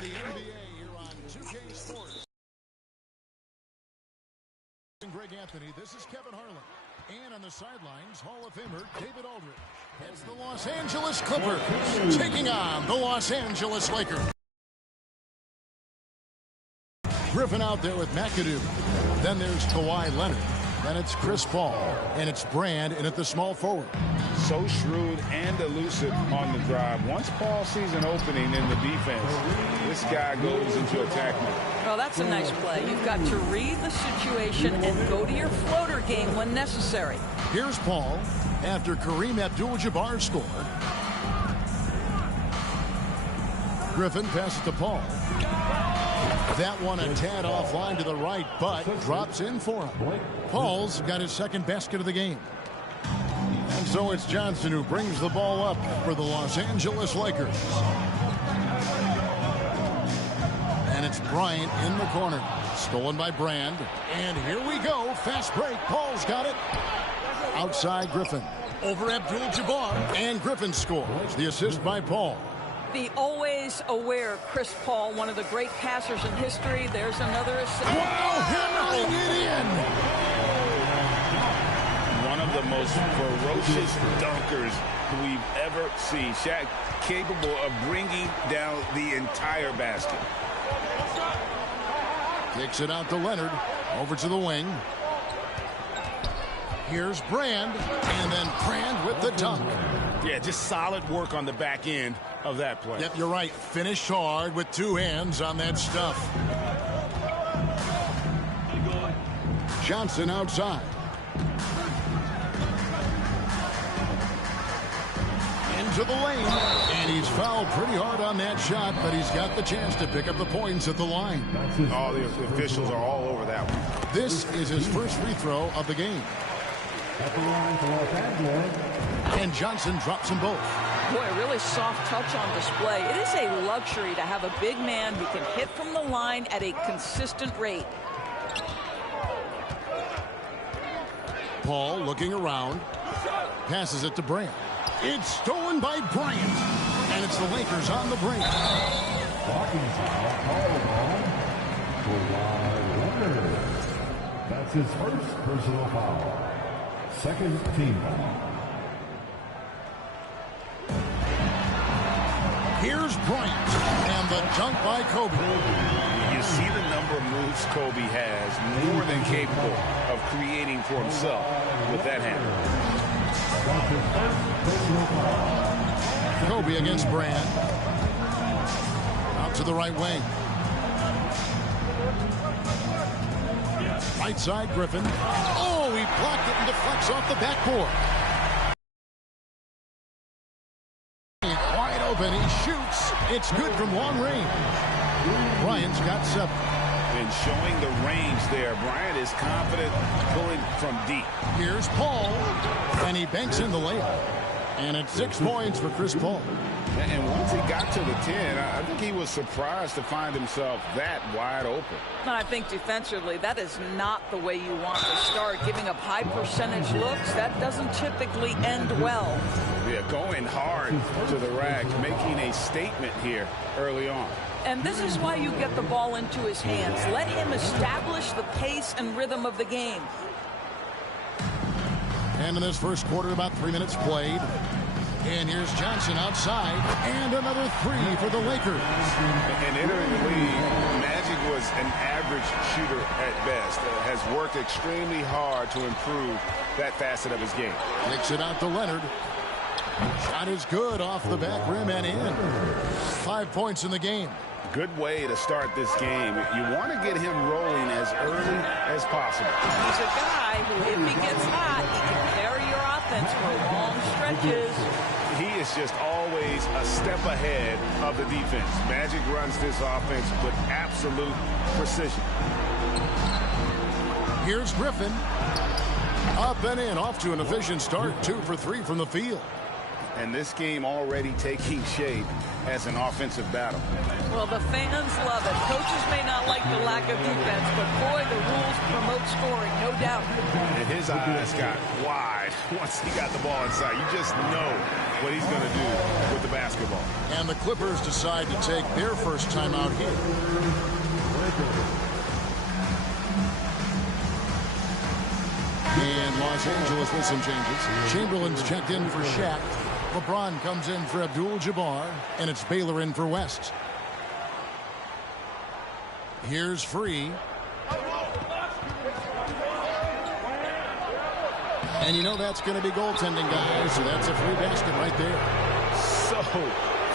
The NBA here on 2K Sports. Greg Anthony, this is Kevin Harlan. And on the sidelines, Hall of Famer David Aldridge. It's the Los Angeles Clippers taking on the Los Angeles Lakers. Griffin out there with McAdoo. Then there's Kawhi Leonard. Then it's Chris Paul. And it's Brand in at the small forward. So shrewd and elusive on the drive. Once Paul sees an opening in the defense, this guy goes into attack mode. Well, that's a nice play. You've got to read the situation and go to your floater game when necessary. Here's Paul after Kareem Abdul-Jabbar scored. Griffin passes to Paul. That one a tad offline to the right, but drops in for him. Paul's got his second basket of the game. And so it's Johnson who brings the ball up for the Los Angeles Lakers. And it's Bryant in the corner. Stolen by Brand. And here we go. Fast break. Paul's got it. Outside Griffin. Over Abdul-Jabbar. And Griffin scores. The assist by Paul. The always aware Chris Paul, one of the great passers in history. There's another assist. Wow, hammering it in. One of the most ferocious dunkers we've ever seen. Shaq capable of bringing down the entire basket. Kicks it out to Leonard. Over to the wing. Here's Brand. And then Brand with the dunk. Yeah, just solid work on the back end of that play. Yep, you're right. Finish hard with two hands on that stuff. Johnson outside. Into the lane. And he's fouled pretty hard on that shot, but he's got the chance to pick up the points at the line. All the officials are all over that one. This is his first free throw of the game. At the line for Los Angeles. And Johnson drops them both. Boy, a really soft touch on display. It is a luxury to have a big man who can hit from the line at a consistent rate. Paul looking around. Passes it to Bryant. It's stolen by Bryant. And it's the Lakers on the break. Blocking foul called on Kawhi Leonard. That's his first personal foul. Second team foul. Here's Bryant, and the dunk by Kobe. You see the number of moves Kobe has, more than capable of creating for himself with that hand. Kobe against Brand. Out to the right wing. Right side, Griffin. Oh, he blocked it and deflects off the backboard. Open, he shoots. It's good from long range. Bryant's got 7. And showing the range there, Bryant is confident pulling from deep. Here's Paul, and he banks in the layup. And it's 6 points for Chris Paul. And once he got to the 10, I think he was surprised to find himself that wide open. I think defensively, that is not the way you want to start. Giving up high percentage looks, that doesn't typically end well. Yeah, going hard to the rack, making a statement here early on. And this is why you get the ball into his hands. Let him establish the pace and rhythm of the game. And in this first quarter, about 3 minutes played. And here's Johnson outside. And another 3 for the Lakers. And entering the league, Magic was an average shooter at best. Has worked extremely hard to improve that facet of his game. Kicks it out to Leonard. Shot is good off the back rim and in. 5 points in the game. Good way to start this game. You want to get him rolling as early as possible. He's a guy who, if he gets hot, he can carry your offense for long stretches. He is just always a step ahead of the defense. Magic runs this offense with absolute precision. Here's Griffin. Up and in, off to an efficient start. 2 for 3 from the field. And this game already taking shape as an offensive battle. Well, the fans love it. Coaches may not like the lack of defense, but boy, the rules promote scoring, no doubt. And his eyes got wide once he got the ball inside. You just know what he's going to do with the basketball. And the Clippers decide to take their first time out here. And Los Angeles with some changes. Chamberlain's checked in for Shaq. LeBron comes in for Abdul-Jabbar. And it's Baylor in for West. Here's Free. And you know that's going to be goaltending, guys. So that's a free basket right there. So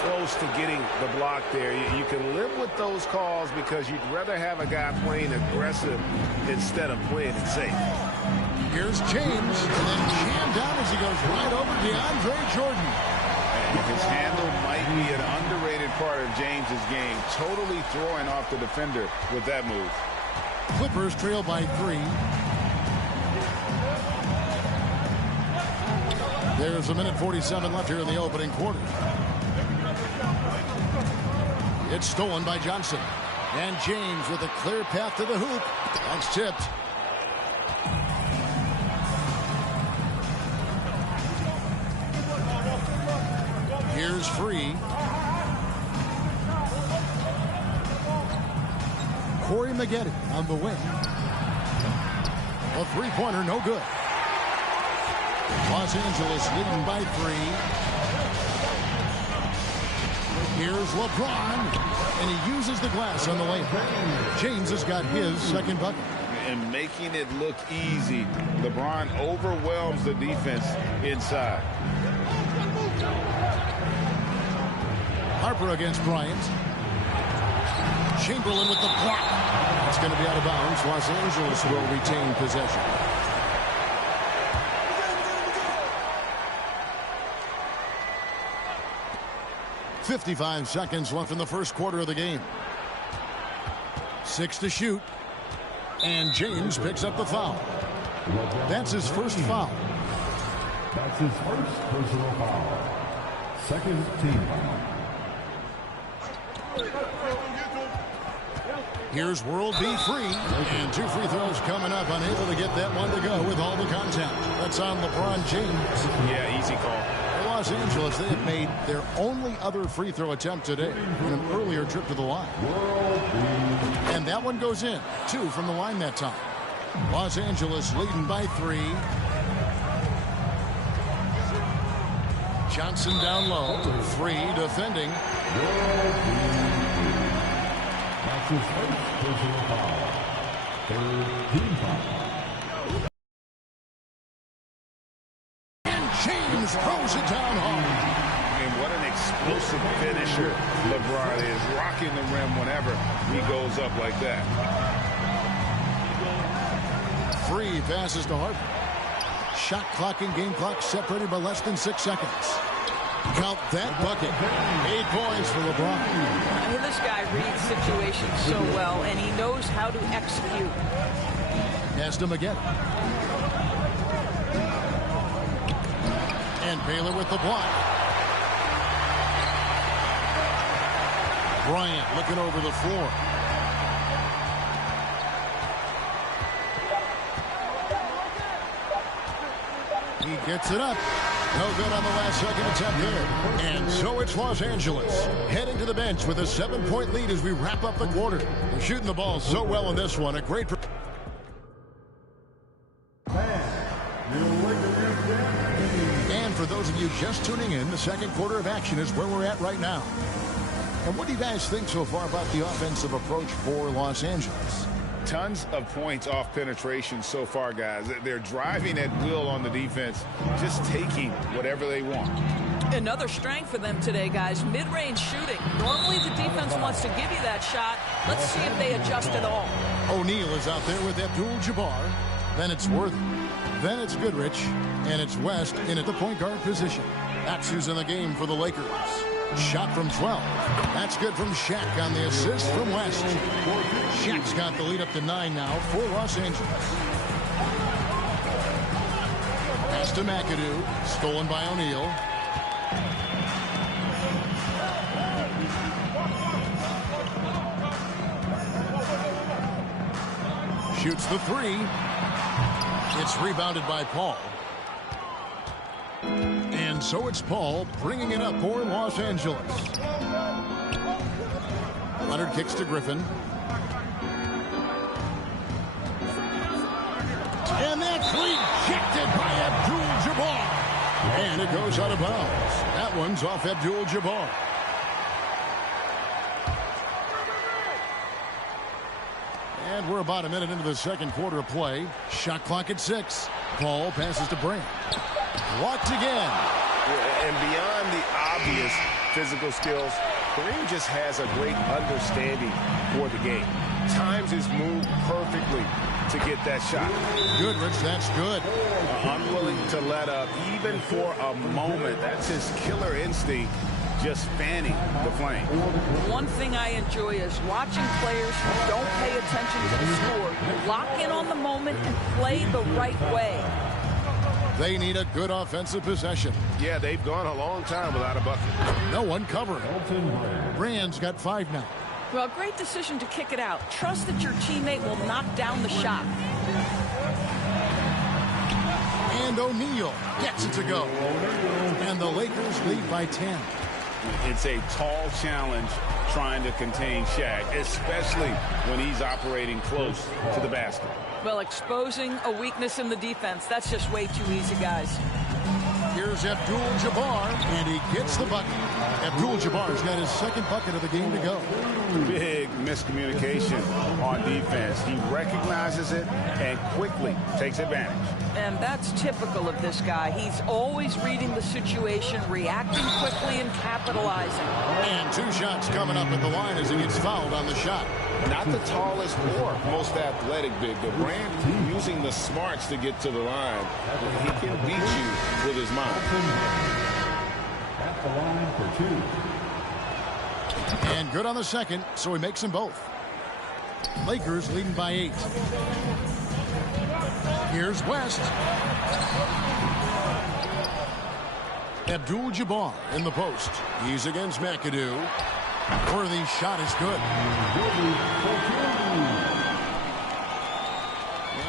close to getting the block there. You can live with those calls because you'd rather have a guy playing aggressive instead of playing it safe. Here's James, and then jammed down as he goes right over DeAndre Jordan. And his handle might be an underrated part of James's game, totally throwing off the defender with that move. Clippers trail by 3. There's 1:47 left here in the opening quarter. It's stolen by Johnson. And James with a clear path to the hoop. That's tipped. Here's Free. Corey Maggette on the wing. A three-pointer, no good. Los Angeles leading by 3. Here's LeBron, and he uses the glass on the layup. James has got his second bucket. And making it look easy, LeBron overwhelms the defense inside. Harper against Bryant. Chamberlain with the block. It's going to be out of bounds. Los Angeles will retain possession. .55 seconds left in the first quarter of the game. 6 to shoot. And James picks up the foul. That's his first foul. That's his first personal foul. Second team foul. Here's World B. Free. And 2 free throws coming up. Unable to get that one to go with all the contact. That's on LeBron James. Yeah, easy call. Los Angeles, they have made their only other free throw attempt today in an earlier trip to the line. And that one goes in. 2 from the line that time. Los Angeles leading by 3. Johnson down low. Free defending. That's his first personal foul. Third team foul. James throws it down hard. And what an explosive finisher LeBron is, rocking the rim whenever he goes up like that. Free passes to Harper. Shot clock and game clock separated by less than 6 seconds. Count that bucket. 8 points for LeBron. I mean, this guy reads situations so well, and he knows how to execute. Pass to Maggette. And Baylor with the block. Bryant looking over the floor. He gets it up. No good on the last second attempt there. And so it's Los Angeles heading to the bench with a 7-point lead as we wrap up the quarter. They're shooting the ball so well in this one. A great... And for those of you just tuning in, the second quarter of action is where we're at right now. And what do you guys think so far about the offensive approach for Los Angeles? Tons of points off penetration so far, guys. They're driving at will on the defense, just taking whatever they want. Another strength for them today, guys. Mid-range shooting. Normally the defense wants to give you that shot. Let's see if they adjust at all. O'Neal is out there with Abdul-Jabbar. Then it's Worthy. Then it's Goodrich. And it's West in at the point guard position. That's who's in the game for the Lakers. Shot from 12. That's good from Shaq on the assist from West. Shaq's got the lead up to 9 now for Los Angeles. Pass to McAdoo. Stolen by O'Neal. Shoots the 3. It's rebounded by Paul. And so it's Paul bringing it up for Los Angeles. Leonard kicks to Griffin. And that's rejected by Abdul-Jabbar. And it goes out of bounds. That one's off Abdul-Jabbar. And we're about a minute into the second quarter of play. Shot clock at 6. Paul passes to Brand. Blocked again. And beyond the obvious physical skills, Kareem just has a great understanding for the game. Times his move perfectly to get that shot. Goodrich, that's good. Unwilling to let up, even for a moment. That's his killer instinct, just fanning the flame. One thing I enjoy is watching players who don't pay attention to the score, lock in on the moment and play the right way. They need a good offensive possession. Yeah, they've gone a long time without a bucket. No one covering. Brand's got 5 now. Well, great decision to kick it out. Trust that your teammate will knock down the shot. And O'Neal gets it to go. And the Lakers lead by 10. It's a tall challenge trying to contain Shaq, especially when he's operating close to the basket. Well, exposing a weakness in the defense, that's just way too easy, guys. Here's Abdul-Jabbar, and he gets the bucket. Abdul-Jabbar's got his second bucket of the game to go. Big miscommunication on defense. He recognizes it and quickly takes advantage. And that's typical of this guy. He's always reading the situation, reacting quickly, and capitalizing. And 2 shots coming up at the line as he gets fouled on the shot. Not the tallest or most athletic big, but Brand using the smarts to get to the line. He can beat you with his mind. At the line for 2. And good on the second, so he makes them both. Lakers leading by 8. Here's West. Abdul-Jabbar in the post. He's against McAdoo. Worthy's shot is good.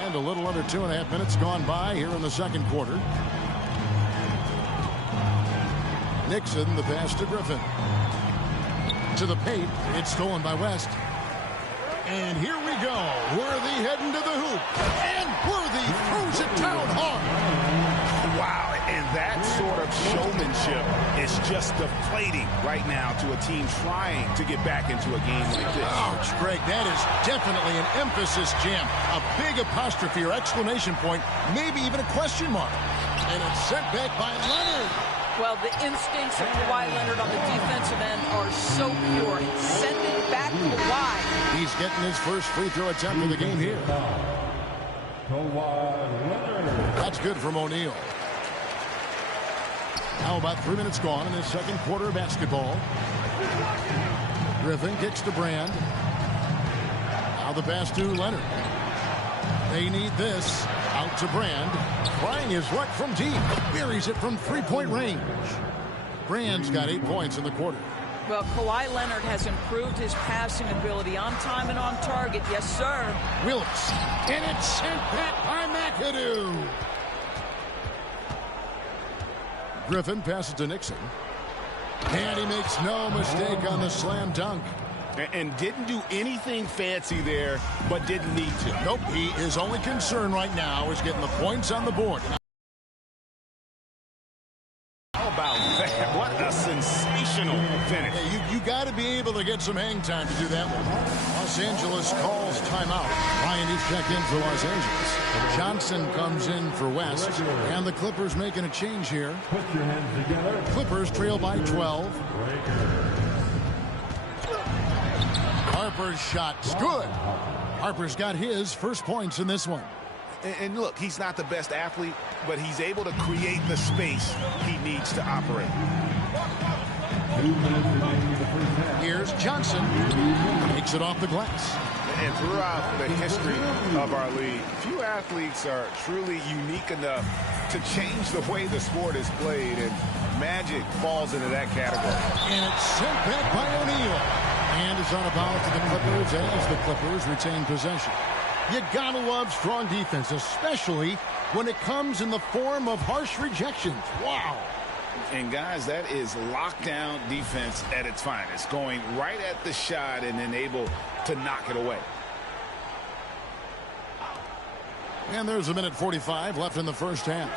And a little under 2.5 minutes gone by here in the second quarter. Nixon, the pass to Griffin. To the paint. It's stolen by West. And here we go. Worthy heading to the hoop. And Worthy throws it down hard. Wow, and that sort of showmanship is just deflating right now to a team trying to get back into a game like this. Ouch, Greg, that is definitely an emphasis jam. A big apostrophe or exclamation point, maybe even a question mark. And it's sent back by Leonard. Well, the instincts of Kawhi Leonard on the defensive end are so pure. Send it back to Kawhi. He's getting his first free throw attempt of the game here. Kawhi Leonard. That's good from O'Neal. Now about 3 minutes gone in the second quarter of basketball. Griffin kicks to Brand. Now the pass to Leonard. They need this. Out to Brand. Trying his luck from deep. Buries it from 3-point range. Brand's got 8 points in the quarter. Well, Kawhi Leonard has improved his passing ability on time and on target. Yes, sir. Willis. And it's sent back by McAdoo. Griffin passes to Nixon. And he makes no mistake on the slam dunk. And didn't do anything fancy there, but didn't need to. Nope, his only concern right now is getting the points on the board. How about that? What a sensational finish. Yeah, you got to be able to get some hang time to do that one. Los Angeles calls timeout. Ryan is checked in for Los Angeles. Johnson comes in for West. And the Clippers making a change here. Put your hands together. Clippers trail by 12. Harper's shot's good. Harper's got his first points in this one. And look, he's not the best athlete, but he's able to create the space he needs to operate. 2 minutes remaining in the first half. Here's Johnson. Takes it off the glass. And throughout the history of our league, few athletes are truly unique enough to change the way the sport is played, and Magic falls into that category. And it's sent back by O'Neal. And it's on a bounce to the Clippers as the Clippers retain possession. You gotta love strong defense, especially when it comes in the form of harsh rejections. Wow. And, guys, that is lockdown defense at its finest, going right at the shot and then able to knock it away. And there's a minute 45 left in the first half.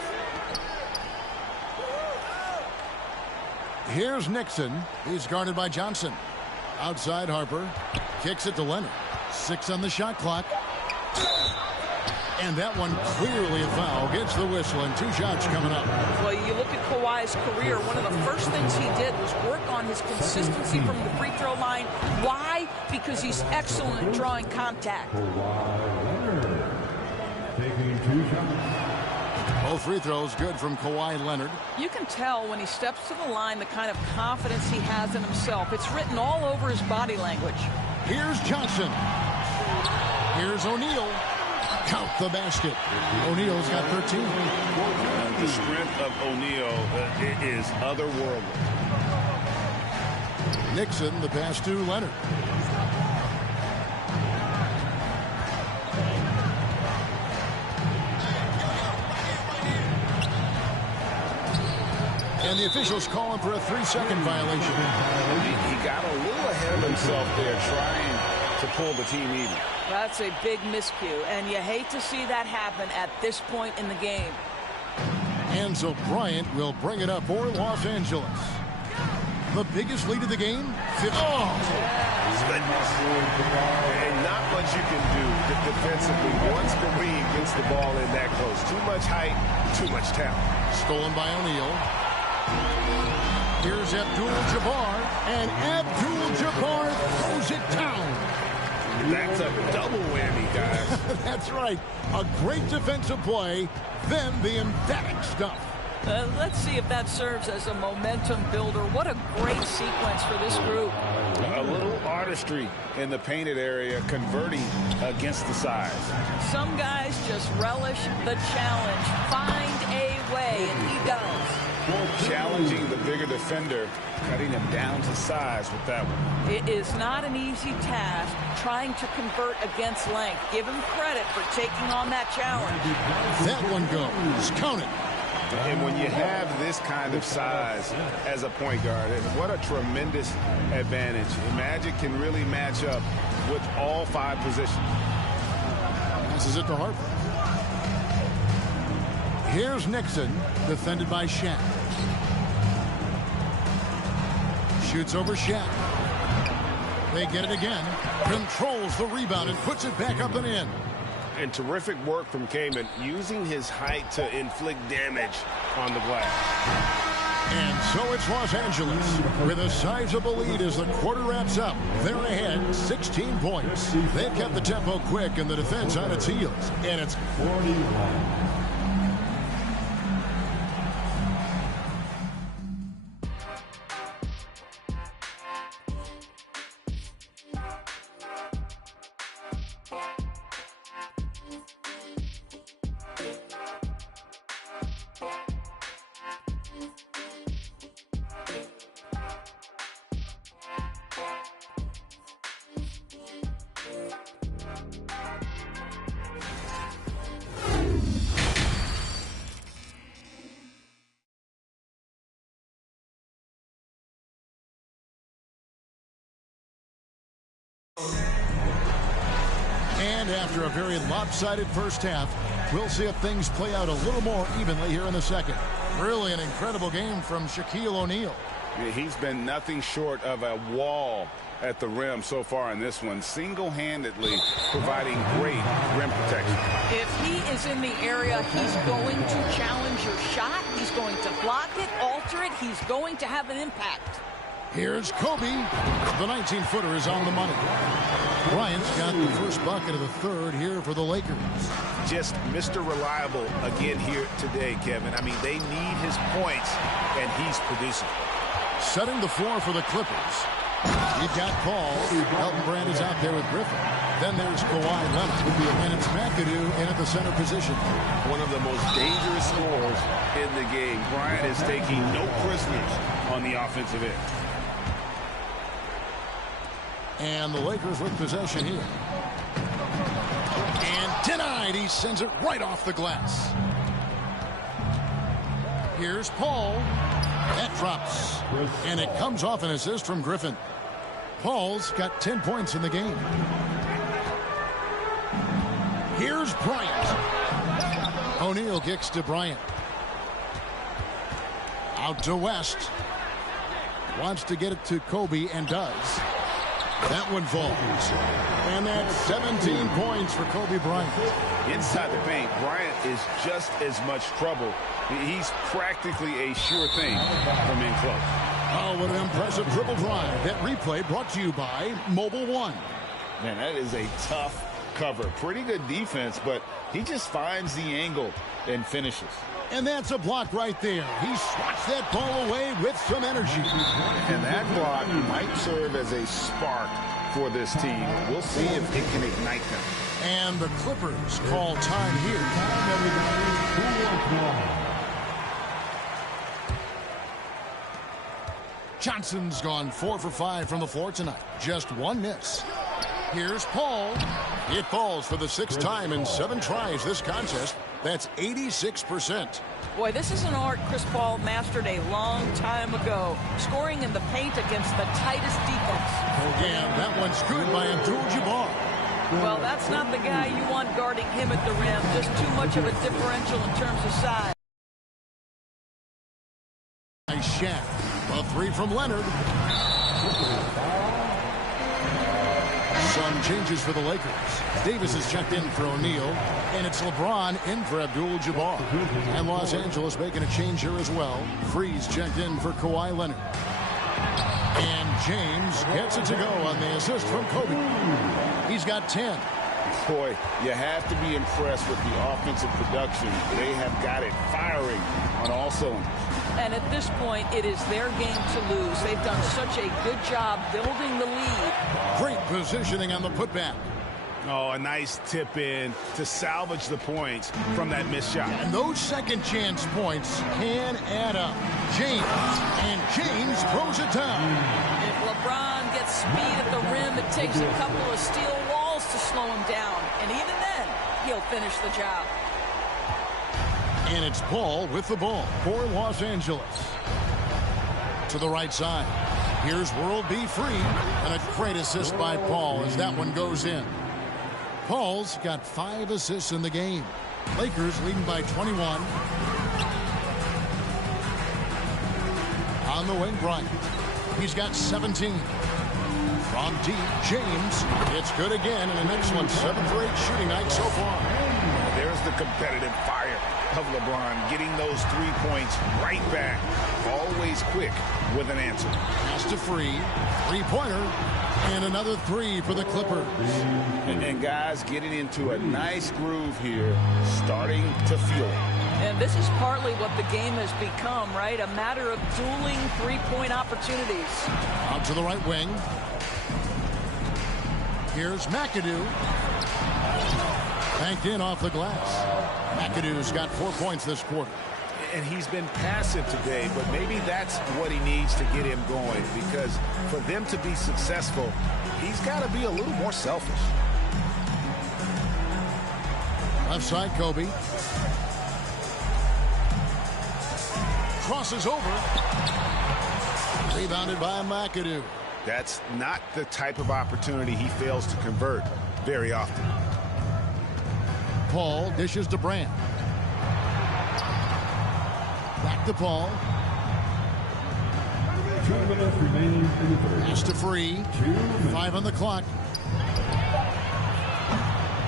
Here's Nixon. He's guarded by Johnson. Outside Harper. Kicks it to Leonard. 6 on the shot clock. And that one clearly a foul. Gets the whistle and 2 shots coming up. Well, you look at Kawhi's career, one of the first things he did was work on his consistency from the free throw line. Why? Because he's excellent at drawing contact. Taking 2 shots. Both free throws good from Kawhi Leonard. You can tell when he steps to the line the kind of confidence he has in himself. It's written all over his body language. Here's Johnson. Here's O'Neal. Count the basket. O'Neal's got 13. The strength of O'Neal is otherworldly. Nixon, the pass to Leonard. And the officials calling for a 3-second violation. He got a little ahead of himself there trying to pull the team even. That's a big miscue, and you hate to see that happen at this point in the game. And so Bryant will bring it up for Los Angeles. The biggest lead of the game? Oh! Goodness. And not much you can do defensively once Kareem gets the ball in that close. Too much height, too much talent. Stolen by O'Neal. Here's Abdul-Jabbar, and Abdul-Jabbar throws it down. That's a double whammy, guys. That's right. A great defensive play, then the emphatic stuff. Let's see if that serves as a momentum builder. What a great sequence for this group. A little artistry in the painted area, converting against the size. Some guys just relish the challenge. Find a way, and he does. Challenging the bigger defender, cutting him down to size with that one. It is not an easy task trying to convert against length. Give him credit for taking on that challenge. That one goes. Count it. And when you have this kind of size as a point guard, what a tremendous advantage. Magic can really match up with all 5 positions. Passes it to Harper. Here's Nixon, defended by Shaq. Shoots over Shaq. They get it again. Controls the rebound and puts it back up and in. And terrific work from Kaman, using his height to inflict damage on the glass. And so it's Los Angeles with a sizable lead as the quarter wraps up. They're ahead 16 points. They've kept the tempo quick and the defense on its heels. And it's 41. And after a very lopsided first half, we'll see if things play out a little more evenly here in the second. Really an incredible game from Shaquille O'Neal. Yeah, he's been nothing short of a wall at the rim so far in this one, single-handedly providing great rim protection. If he is in the area, he's going to challenge your shot. He's going to block it, alter it. He's going to have an impact. Here's Kobe. The 19-footer is on the money. Bryant's got the first bucket of the third here for the Lakers. Just Mr. Reliable again here today, Kevin. I mean, they need his points, and he's producing. Setting the floor for the Clippers. You've got Paul. Elton Brand is out there with Griffin. Then there's Kawhi Leonard. And it's McAdoo in at the center position. One of the most dangerous scorers in the game. Bryant is taking no prisoners on the offensive end. And the Lakers with possession here. And denied. He sends it right off the glass. Here's Paul. That drops. And it comes off an assist from Griffin. Paul's got 10 points in the game. Here's Bryant. O'Neal kicks to Bryant. Out to West. Wants to get it to Kobe and does. That one falls. And that's 17 points for Kobe Bryant. Inside the paint, Bryant is just as much trouble. He's practically a sure thing from in close. Oh, what an impressive dribble drive. That replay brought to you by Mobile One. Man, that is a tough cover. Pretty good defense, but he just finds the angle and finishes. And that's a block right there. He swats that ball away with some energy. And that block might serve as a spark for this team. We'll see if it can ignite them. And the Clippers call time here. Johnson's gone 4 for 5 from the floor tonight. Just one miss. Here's Paul. It falls for the 6th time in 7 tries this contest. That's 86%. Boy, this is an art Chris Paul mastered a long time ago, scoring in the paint against the tightest defense. And that one's good by Abdul-Jabbar. Well, that's not the guy you want guarding him at the rim. Just too much of a differential in terms of size. Nice shot. A 3 from Leonard. Some changes for the Lakers. Davis is checked in for O'Neal, and it's LeBron in for Abdul-Jabbar. And Los Angeles making a change here as well. Freeze checked in for Kawhi Leonard. And James gets it to go on the assist from Kobe. He's got 10. Boy, you have to be impressed with the offensive production. They have got it firing on all cylinders. And at this point, it is their game to lose. They've done such a good job building the lead. Great positioning on the putback. Oh, a nice tip in to salvage the points from that missed shot. And those second chance points can add up. James, and James throws it down. If LeBron gets speed at the rim, it takes a couple of steel walls to slow him down. And even then, he'll finish the job. And it's Paul with the ball for Los Angeles. To the right side. Here's World B. Free. And a great assist by Paul as that one goes in. Paul's got 5 assists in the game. Lakers leading by 21. On the wing, Bryant. He's got 17. From deep, James. It's good again, and an excellent 7 for 8 shooting night so far. There's the competitive fire of LeBron, getting those 3 points right back. Always quick with an answer. Pass to Free. 3-pointer. And another 3 for the Clippers. And guys getting into a nice groove here, starting to feel it. And this is partly what the game has become, right? A matter of dueling 3-point opportunities. Out to the right wing. Here's McAdoo. Banked in off the glass. McAdoo's got 4 points this quarter. And he's been passive today, but maybe that's what he needs to get him going, because for them to be successful, he's got to be a little more selfish. Left side, Kobe. Crosses over. Rebounded by McAdoo. That's not the type of opportunity he fails to convert very often. Paul dishes to Brand. Back to Paul. 2 minutes remaining in the third. Pass to Free. 5 on the clock.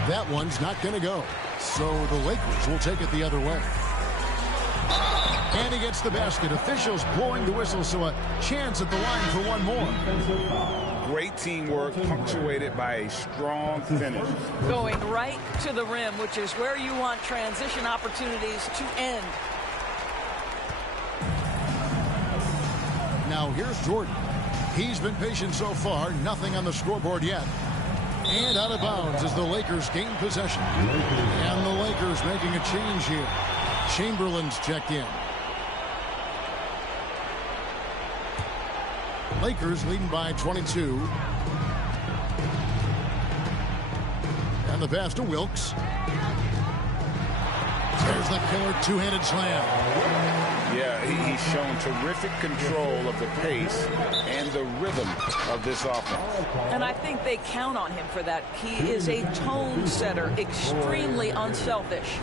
That one's not going to go. So the Lakers will take it the other way. And he gets the basket. Officials blowing the whistle, so a chance at the line for one more. Great teamwork, punctuated by a strong finish. Going right to the rim, which is where you want transition opportunities to end. Now here's Jordan. He's been patient so far. Nothing on the scoreboard yet. And out of bounds as the Lakers gain possession. And the Lakers making a change here. Chamberlain's checked in. Lakers leading by 22. And the pass to Wilkes. There's the killer two-handed slam. Yeah, he's shown terrific control of the pace and the rhythm of this offense. And I think they count on him for that. He is a tone setter, extremely unselfish.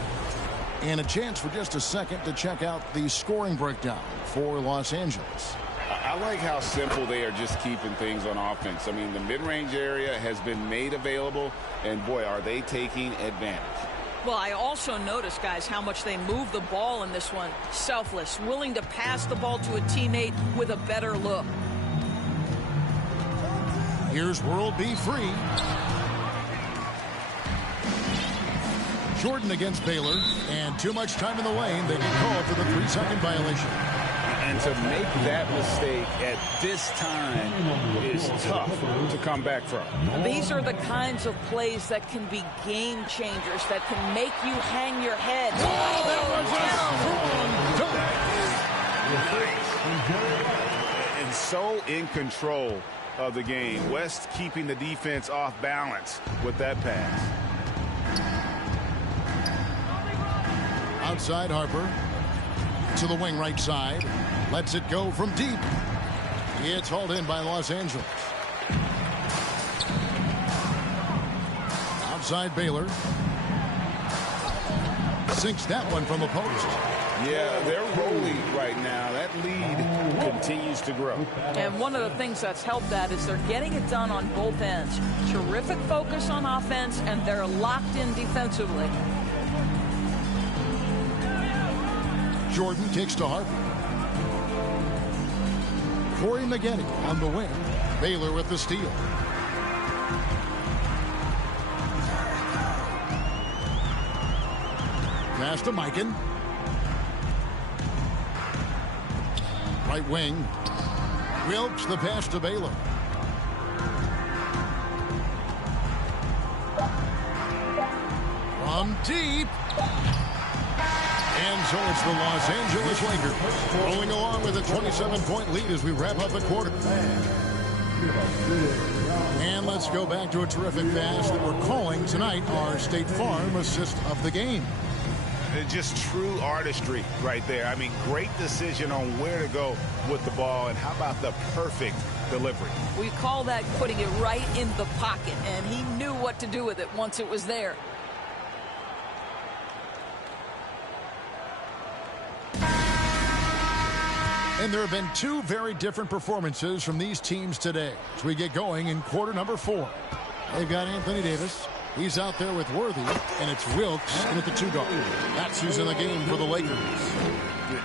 And a chance for just a second to check out the scoring breakdown for Los Angeles. I like how simple they are just keeping things on offense. I mean, the mid-range area has been made available, and boy, are they taking advantage. Well, I also noticed, guys, how much they move the ball in this one. Selfless, willing to pass the ball to a teammate with a better look. Here's World B free. Jordan against Baylor, and too much time in the lane. They get called for the 3-second violation. And to make that mistake at this time is tough to come back from. These are the kinds of plays that can be game changers, that can make you hang your head. And so in control of the game. West keeping the defense off balance with that pass. Outside Harper to the wing right side. Lets it go from deep. It's hauled in by Los Angeles. Outside Baylor. Sinks that one from the post. Yeah, they're rolling right now. That lead continues to grow. And one of the things that's helped that is they're getting it done on both ends. Terrific focus on offense, and they're locked in defensively. Jordan kicks to Harper. Corey Maggette on the wing. Baylor with the steal. Pass to Mikan. Right wing. Wilkes the pass to Baylor. From deep. And so it's the Los Angeles Lakers rolling along with a 27-point lead as we wrap up the quarter. And let's go back to a terrific pass that we're calling tonight our State Farm assist of the game. Just true artistry right there. I mean, great decision on where to go with the ball, and how about the perfect delivery? We call that putting it right in the pocket, and he knew what to do with it once it was there. And there have been two very different performances from these teams today as we get going in quarter number 4. They've got Anthony Davis. He's out there with Worthy, and it's Wilkes in at the 2 guard. That's who's in the game for the Lakers.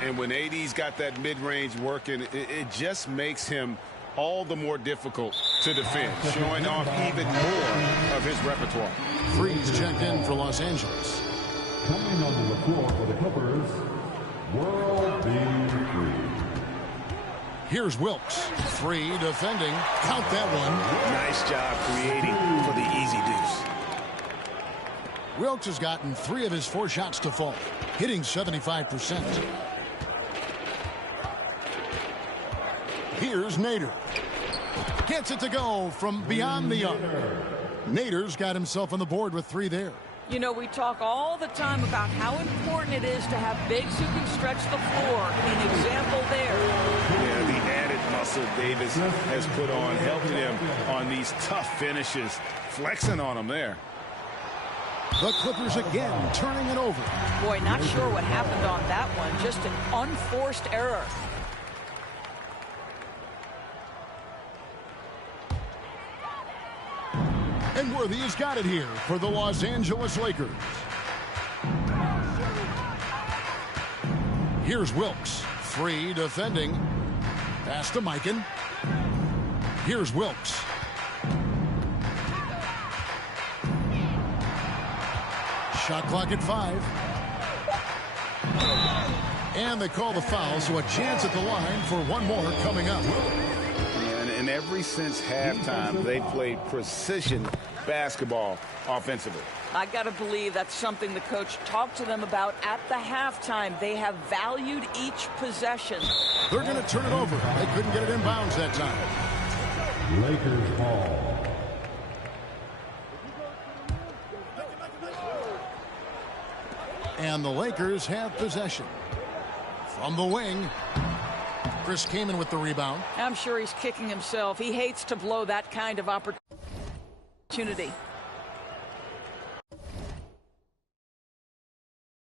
And when AD's got that mid-range working, it just makes him all the more difficult to defend, showing off even more of his repertoire. Freeze checked in for Los Angeles. Coming onto the floor for the Clippers, World B free. Here's Wilkes. Free defending. Count that one. Nice job creating for the easy deuce. Wilkes has gotten 3 of his 4 shots to fall, hitting 75%. Here's Nader. Gets it to go from beyond the arc. Nader's got himself on the board with 3 there. You know, we talk all the time about how important it is to have bigs who can stretch the floor. An example there. Yeah, the added muscle Davis has put on, helping him on these tough finishes, flexing on him there. The Clippers again turning it over. Boy, not sure what happened on that one. Just an unforced error. And Worthy has got it here for the Los Angeles Lakers. Here's Wilkes. Free defending. Pass to Mikan. Here's Wilkes. Shot clock at 5. And they call the foul, so a chance at the line for one more coming up. And ever since halftime, they played precision basketball offensively. I got to believe that's something the coach talked to them about at the halftime. They have valued each possession. They're going to turn it over. They couldn't get it in bounds that time. Lakers ball. And the Lakers have possession. From the wing, Chris Kaman with the rebound. I'm sure he's kicking himself. He hates to blow that kind of opportunity.